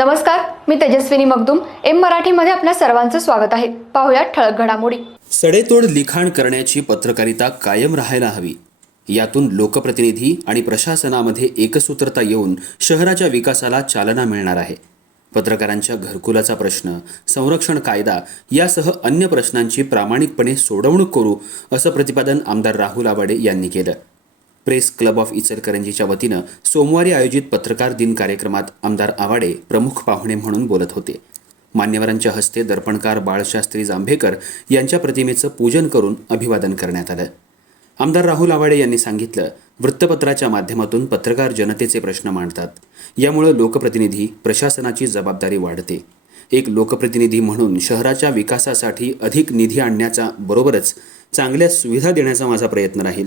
नमस्कार मी तेजस्विनी मगदुम. एम मराठीमध्ये आपल्या सर्वांचं स्वागत आहे. पाहुयात ठळक घडामोडी. सडेतोड लिखाण करण्याची पत्रकारिता कायम राहायला हवी. यातून लोकप्रतिनिधी आणि प्रशासनामध्ये एकसूत्रता येऊन शहराच्या विकासाला चालना मिळणार आहे. पत्रकारांच्या घरकुलाचा प्रश्न संरक्षण कायदा यासह अन्य प्रश्नांची प्रामाणिकपणे सोडवणूक करू असं प्रतिपादन आमदार राहुल आवाडे यांनी केलं. प्रेस क्लब ऑफ इचलकरंजीच्या वतीनं सोमवारी आयोजित पत्रकार दिन कार्यक्रमात आमदार आवाडे प्रमुख पाहुणे म्हणून बोलत होते. मान्यवरांच्या हस्ते दर्पणकार बाळशास्त्री जांभेकर यांच्या प्रतिमेचं पूजन करून अभिवादन करण्यात आलं. आमदार राहुल आवाडे यांनी सांगितलं वृत्तपत्राच्या माध्यमातून पत्रकार जनतेचे प्रश्न मांडतात. यामुळं लोकप्रतिनिधी प्रशासनाची जबाबदारी वाढते. एक लोकप्रतिनिधी म्हणून शहराच्या विकासासाठी अधिक निधी आणण्याचा बरोबरच चांगल्या सुविधा देण्याचा माझा प्रयत्न राहील.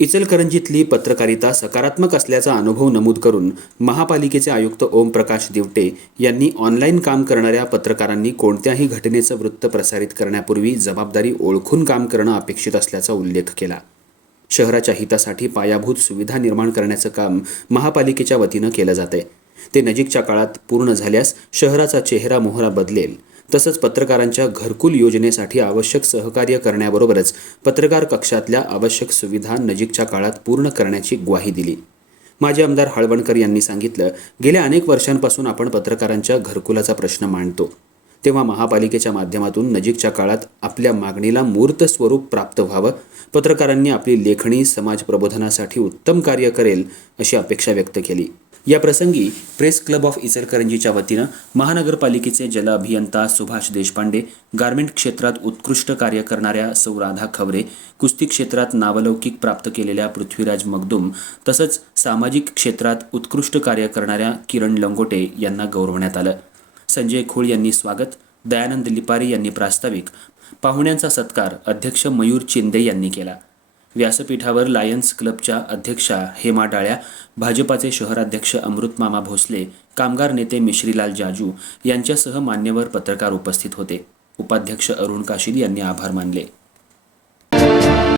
इचलकरंजीतली पत्रकारिता सकारात्मक असल्याचा अनुभव नमूद करून महापालिकेचे आयुक्त ओमप्रकाश दिवटे यांनी ऑनलाईन काम करणाऱ्या पत्रकारांनी कोणत्याही घटनेचं वृत्त प्रसारित करण्यापूर्वी जबाबदारी ओळखून काम करणं अपेक्षित असल्याचा उल्लेख केला. शहराच्या हितासाठी पायाभूत सुविधा निर्माण करण्याचं काम महापालिकेच्या वतीनं केलं जातंय. ते नजीकच्या काळात पूर्ण झाल्यास शहराचा चेहरा मोहरा बदलेल तसंच पत्रकारांच्या घरकुल योजनेसाठी आवश्यक सहकार्य करण्याबरोबरच पत्रकार कक्षातल्या आवश्यक सुविधा नजीकच्या काळात पूर्ण करण्याची ग्वाही दिली. माजी आमदार हळवणकर यांनी सांगितलं गेल्या अनेक वर्षांपासून आपण पत्रकारांच्या घरकुलाचा प्रश्न मांडतो. तेव्हा महापालिकेच्या माध्यमातून नजीकच्या काळात आपल्या मागणीला मूर्त स्वरूप प्राप्त व्हावं पत्रकारांनी आपली लेखणी समाज प्रबोधनासाठी उत्तम कार्य करेल अशी अपेक्षा व्यक्त केली. या प्रसंगी प्रेस क्लब ऑफ इचलकरंजीच्या वतीनं महानगरपालिकेचे जल अभियंता सुभाष देशपांडे गारमेंट क्षेत्रात उत्कृष्ट कार्य करणाऱ्या सौ राधा खवरे कुस्ती क्षेत्रात नावलौकिक प्राप्त केलेल्या पृथ्वीराज मगदुम तसंच सामाजिक क्षेत्रात उत्कृष्ट कार्य करणाऱ्या किरण लंगोटे यांना गौरवण्यात आलं. संजय खोळ यांनी स्वागत दयानंद लिपारी यांनी प्रास्ताविक पाहुण्यांचा सत्कार अध्यक्ष मयूर चिंदे यांनी केला. व्यासपीठावर लायन्स क्लबच्या अध्यक्षा हेमा डाळ्या भाजपाचे शहराध्यक्ष अमृतमामा भोसले कामगार नेते मिश्रीलाल जाजू यांच्यासह मान्यवर पत्रकार उपस्थित होते. उपाध्यक्ष अरुण काशीद यांनी आभार मानले.